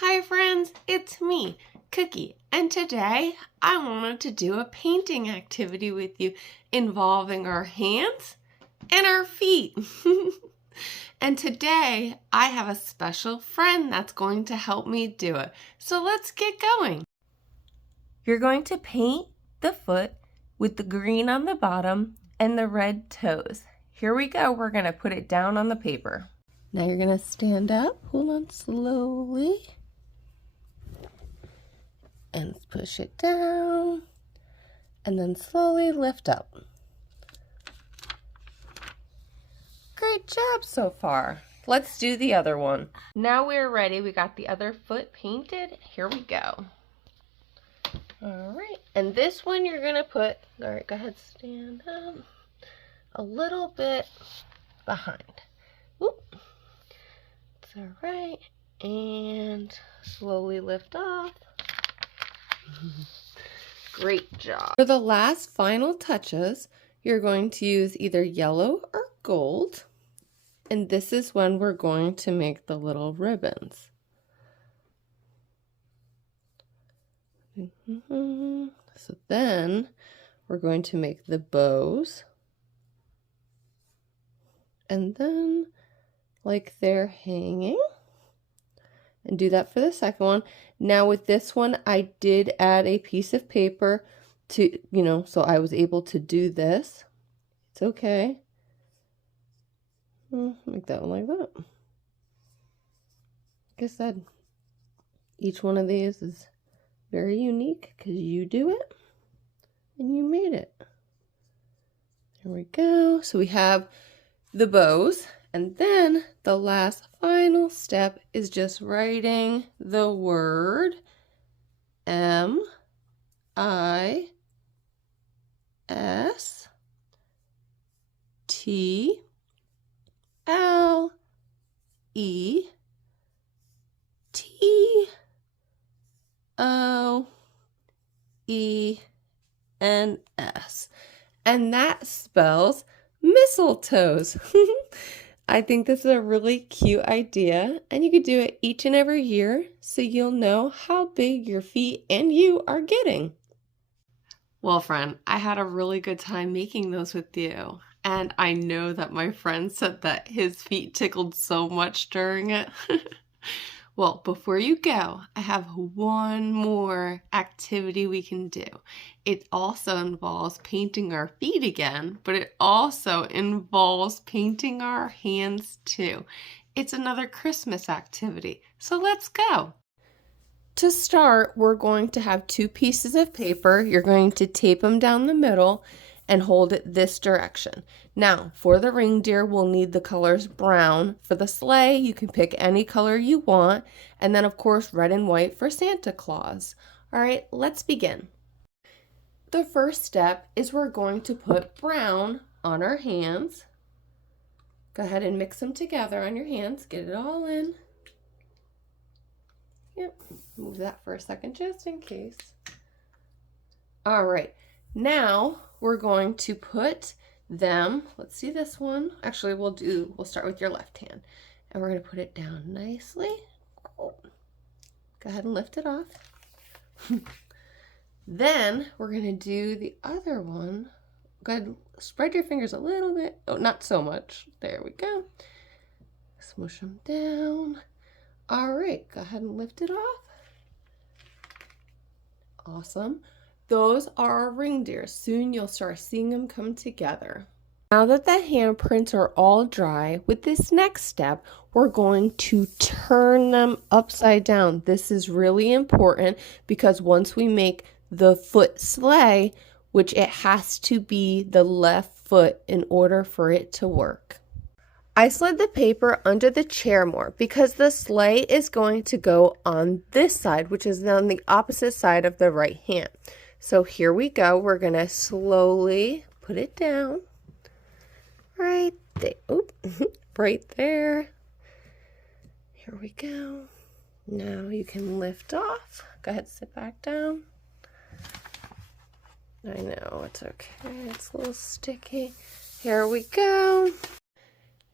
Hi friends, it's me, Cookie, and today I wanted to do a painting activity with you involving our hands and our feet. And today I have a special friend that's going to help me do it. So let's get going. You're going to paint the foot with the green on the bottom and the red toes. Here we go. We're going to put it down on the paper. Now you're going to stand up. Hold on slowly. And push it down, and then slowly lift up. Great job so far. Let's do the other one. Now we're ready. We got the other foot painted. Here we go. All right, and this one you're gonna put, all right, go ahead, stand up, a little bit behind. Whoop. It's all right, and slowly lift off. Great job. For the last final touches, you're going to use either yellow or gold. And this is when we're going to make the little ribbons. So then we're going to make the bows. And then like they're hanging. And do that for the second one. Now with this one, I did add a piece of paper to, so I was able to do this. It's okay. Make that one like that. Like I said, each one of these is very unique because you do it and you made it. There we go. So we have the bows. And then the last final step is just writing the word MISTLETOES. And that spells mistletoes. I think this is a really cute idea, and you could do it each and every year so you'll know how big your feet and you are getting. Well, friend, I had a really good time making those with you, and I know that my friend said that his feet tickled so much during it. Well, before you go, I have one more activity we can do. It also involves painting our feet again, but it also involves painting our hands too. It's another Christmas activity, so let's go. To start, we're going to have two pieces of paper. You're going to tape them down the middle and hold it this direction. Now, for the reindeer, we'll need the colors brown. For the sleigh, you can pick any color you want. And then, of course, red and white for Santa Claus. All right, let's begin. The first step is we're going to put brown on our hands. Go ahead and mix them together on your hands. Get it all in. Yep, move that for a second just in case. All right, now we're going to put them, let's see this one. Actually, we'll start with your left hand. And we're going to put it down nicely. Go ahead and lift it off. Then we're going to do the other one. Go ahead and spread your fingers a little bit. Oh, not so much. There we go. Smush them down. All right, go ahead and lift it off. Awesome. Those are our reindeer. Soon you'll start seeing them come together. Now that the handprints are all dry, with this next step, we're going to turn them upside down. This is really important because once we make the foot sleigh, which it has to be the left foot in order for it to work. I slid the paper under the chair more because the sleigh is going to go on this side, which is on the opposite side of the right hand. So here we go. We're going to slowly put it down right there. Oop, right there. Here we go. Now you can lift off. Go ahead, sit back down. I know, it's okay. It's a little sticky. Here we go.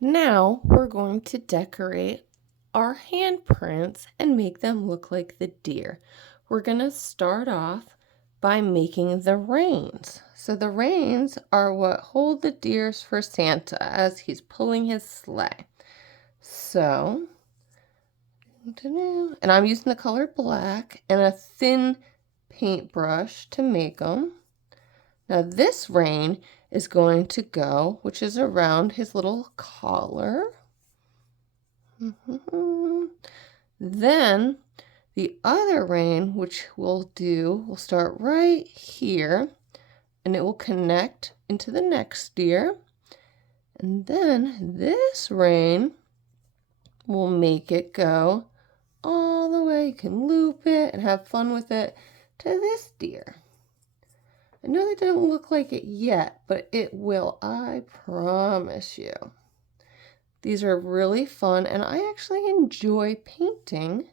Now we're going to decorate our handprints and make them look like the deer. We're going to start off by making the reins. So the reins are what hold the deers for Santa as he's pulling his sleigh. So, and I'm using the color black and a thin paintbrush to make them. Now this rein is going to go, which is around his little collar. Then the other rein, which we'll start right here, and it will connect into the next deer. And then this rein will make it go all the way. You can loop it and have fun with it to this deer. I know they don't look like it yet, but it will, I promise you. These are really fun, and I actually enjoy painting.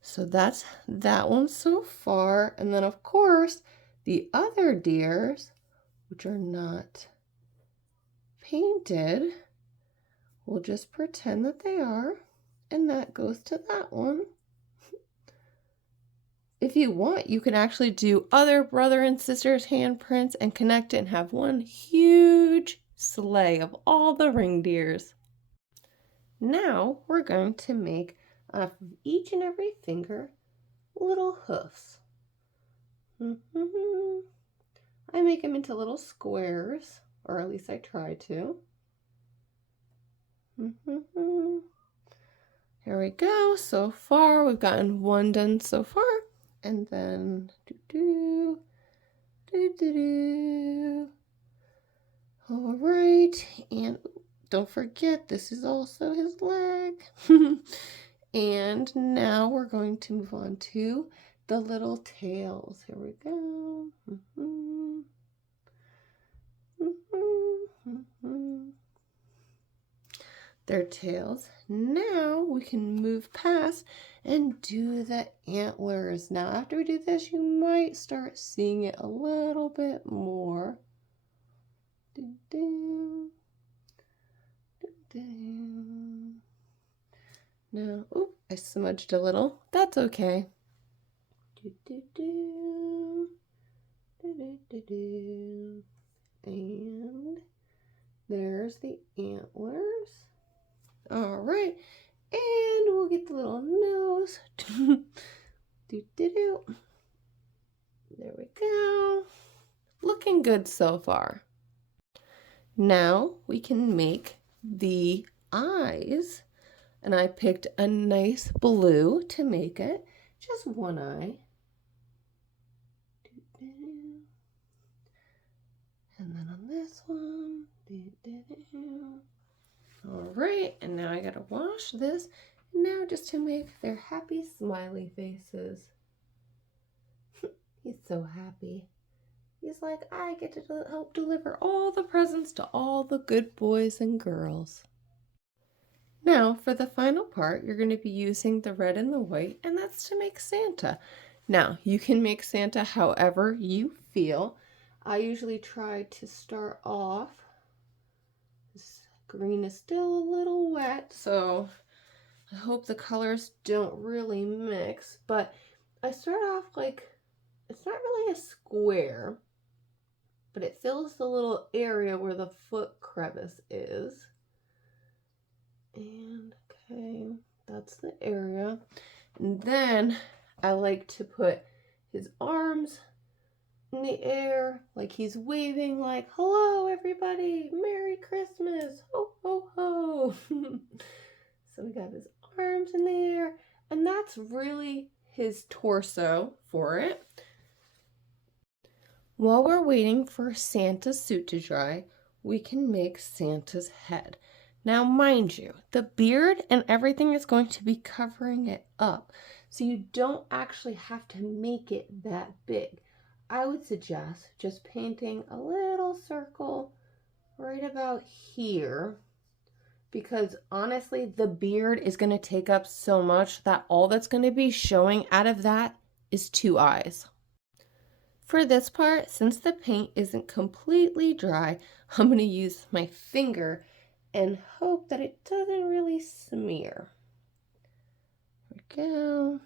So that's that one so far. And then, of course, the other deers, which are not painted, we'll just pretend that they are, and that goes to that one. If you want, you can actually do other brother and sisters handprints and connect it and have one huge sleigh of all the reindeers. Now we're going to make off of each and every finger little hoofs. I make them into little squares, or at least I try to. Here we go. So far, we've gotten one done so far. And then, all right, and don't forget, this is also his leg. And now we're going to move on to the little tails. Here we go. Their tails. Now we can move past and do the antlers. Now after we do this, you might start seeing it a little bit more. Now, oop, I smudged a little. That's okay. And there's the antlers. All right, and we'll get the little nose. There we go. Looking good so far. Now we can make the eyes, and I picked a nice blue to make it. Just one eye. And then on this one. All right, and now I gotta wash this. And now just to make their happy smiley faces. He's so happy. He's like, I get to help deliver all the presents to all the good boys and girls. Now for the final part, you're going to be using the red and the white, and that's to make Santa. Now you can make Santa however you feel. I usually try to start off. This green is still a little wet, so I hope the colors don't really mix, but I start off like, it's not really a square, but it fills the little area where the foot crevice is. And okay, that's the area. And then I like to put his arms in the air like he's waving, like, hello everybody, Merry Christmas, ho ho ho. So we got his arms in the air, and that's really his torso for it. While we're waiting for Santa's suit to dry, we can make Santa's head. Now, mind you, the beard and everything is going to be covering it up, so you don't actually have to make it that big. I would suggest just painting a little circle right about here, because honestly, the beard is going to take up so much that all that's going to be showing out of that is 2 eyes. For this part, since the paint isn't completely dry, I'm going to use my finger and hope that it doesn't really smear. There we go.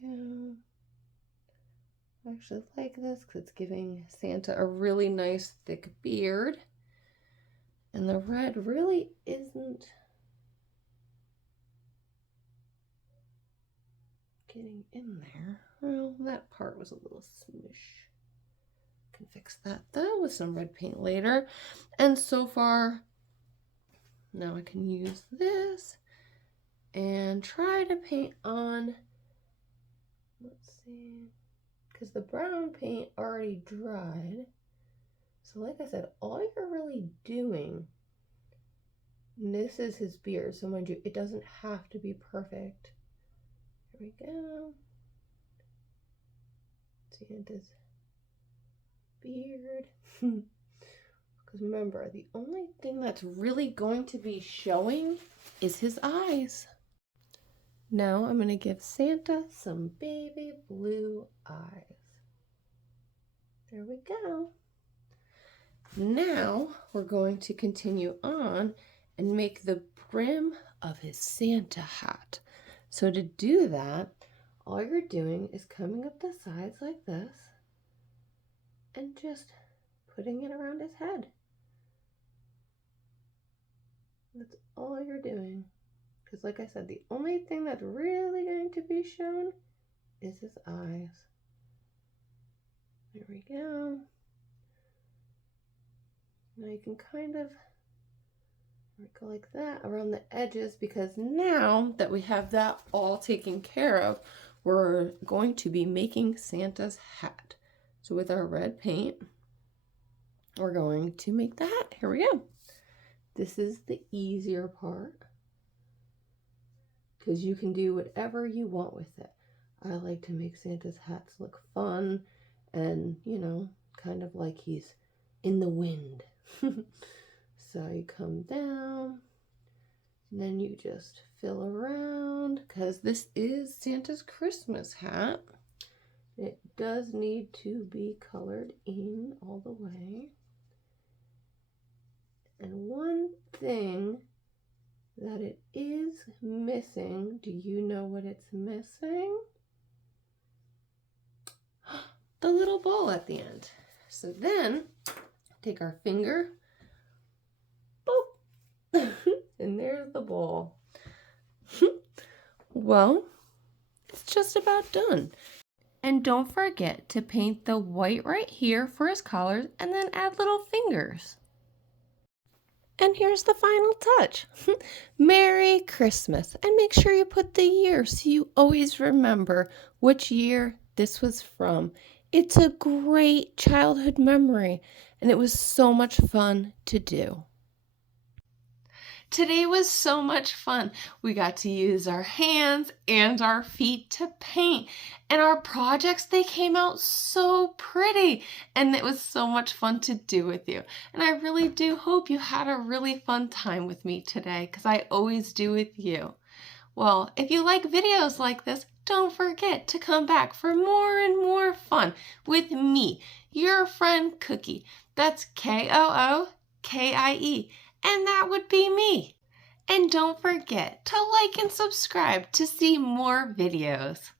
There we go. I actually like this because it's giving Santa a really nice thick beard. And the red really isn't getting in there. Well, that part was a little smush. Can fix that though with some red paint later. And so far, now I can use this and try to paint on, let's see, because the brown paint already dried. So like I said, all you're really doing, and this is his beard, so mind you, it doesn't have to be perfect. Here we go. Santa's beard. Because remember, the only thing that's really going to be showing is his eyes. Now I'm going to give Santa some baby blue eyes. There we go. Now we're going to continue on and make the brim of his Santa hat. So to do that, all you're doing is coming up the sides like this and just putting it around his head. That's all you're doing. Because like I said, the only thing that's really going to be shown is his eyes. There we go. Now you can kind of go like that around the edges, because now that we have that all taken care of, we're going to be making Santa's hat. So with our red paint, we're going to make the hat. Here we go. This is the easier part because you can do whatever you want with it. I like to make Santa's hats look fun and, you know, kind of like he's in the wind. So you come down, and then you just fill around, because this is Santa's Christmas hat. It does need to be colored in all the way. And one thing that it is missing, do you know what it's missing? The little ball at the end. So then, take our finger, boop, and there's the ball. Well, it's just about done. And don't forget to paint the white right here for his collars and then add little fingers. And here's the final touch. Merry Christmas. And make sure you put the year so you always remember which year this was from. It's a great childhood memory, and it was so much fun to do. Today was so much fun. We got to use our hands and our feet to paint, and our projects, they came out so pretty, and it was so much fun to do with you. And I really do hope you had a really fun time with me today, because I always do with you. Well, if you like videos like this, don't forget to come back for more and more fun with me, your friend Cookie. That's Kookie. And that would be me. And don't forget to like and subscribe to see more videos.